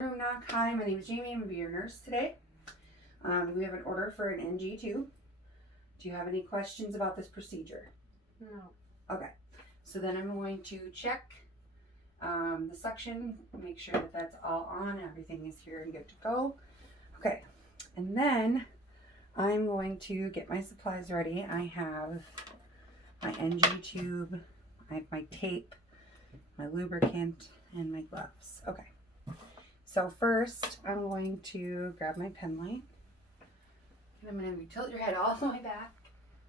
Room knock. Hi, my name is Jamie. I'm going to be your nurse today. We have an order for an NG tube. Do you have any questions about this procedure? No. Okay. So then I'm going to check the suction, make sure that that's all on. Everything is here and good to go. Okay. And then I'm going to get my supplies ready. I have my NG tube, I have my tape, my lubricant, and my gloves. Okay. So first, I'm going to grab my pen light. And I'm going to tilt your head all the way back.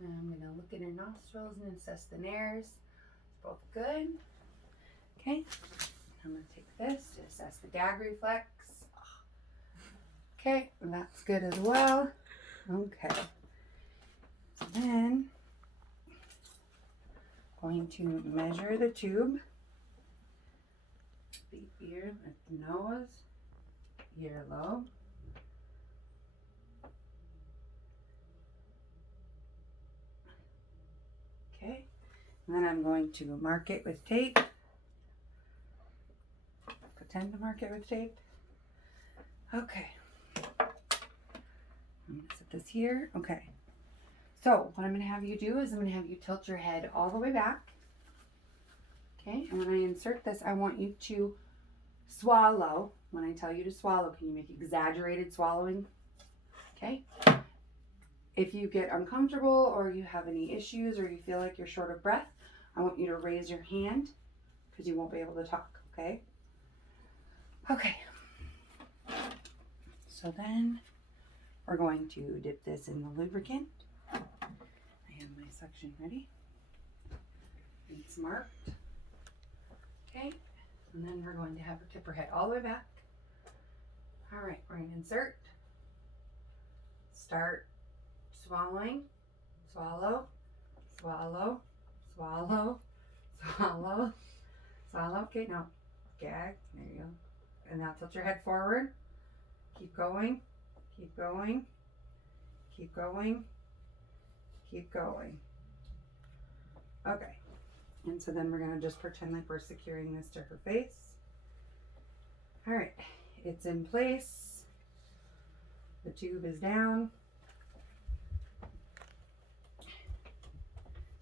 And I'm going to look in your nostrils and assess the nares. It's both good. Okay. I'm going to take this to assess the gag reflex. Okay, that's good as well. Okay. So then, going to measure the tube. The ear, the nose, earlobe. Okay, and then I'm going to mark it with tape. Pretend to mark it with tape. Okay. I'm going to set this here. Okay. So what I'm going to have you do is I'm going to have you tilt your head all the way back. Okay, and when I insert this, I want you to swallow. When I tell you to swallow, can you make exaggerated swallowing? Okay. If you get uncomfortable or you have any issues or you feel like you're short of breath, I want you to raise your hand because you won't be able to talk, okay? Okay. So then we're going to dip this in the lubricant. I have my suction ready. It's marked. Okay. And then we're going to have her tip her head all the way back. All right, we're going to insert. Start swallowing. Swallow. Swallow. Swallow. Swallow. Swallow. Okay, now gag. There you go. And now tilt your head forward. Keep going. Keep going. Keep going. Keep going. Okay. And so then we're going to just pretend like we're securing this to her face. All right. It's in place. The tube is down.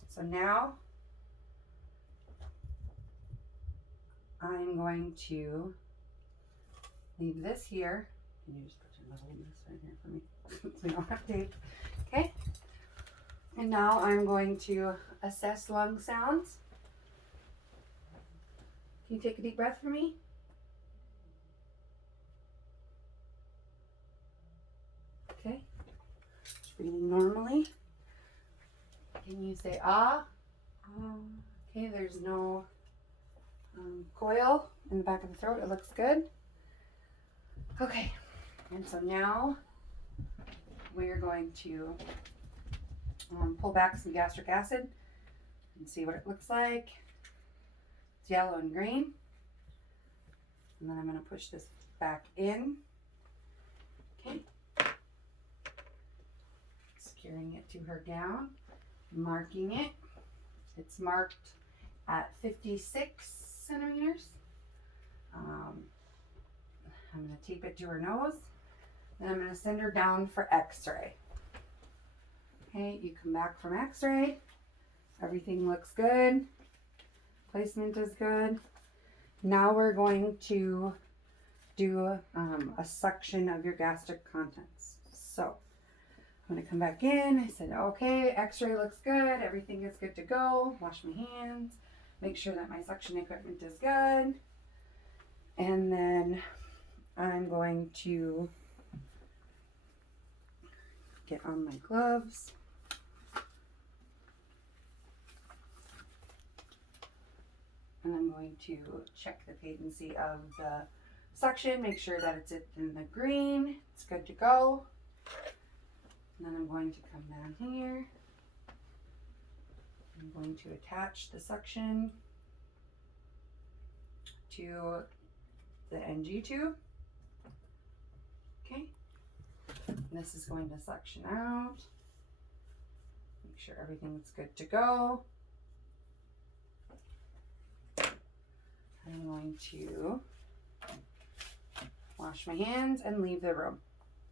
So now I'm going to leave this here. Can you just pretend to hold this right here for me? So we don't have tape. Okay. And now I'm going to assess lung sounds. Can you take a deep breath for me? Okay. Just breathing normally. Can you say ah? Okay, there's no coil in the back of the throat. It looks good. Okay, and so now we're going to pull back some gastric acid and see what it looks like. It's yellow and green. And then I'm going to push this back in. Okay. Securing it to her gown. Marking it. It's marked at 56 centimeters. I'm going to tape it to her nose. Then I'm going to send her down for x-ray. Okay, you come back from x-ray. Everything looks good. Placement is good. Now we're going to do a suction of your gastric contents. So I'm going to come back in. I said, okay, x-ray looks good. Everything is good to go. Wash my hands. Make sure that my suction equipment is good. And then I'm going to get on my gloves. And I'm going to check the patency of the suction, make sure that it's in the green. It's good to go. And then I'm going to come down here. I'm going to attach the suction to the NG tube. Okay. And this is going to suction out. Make sure everything's good to go. I'm going to wash my hands, and leave the room.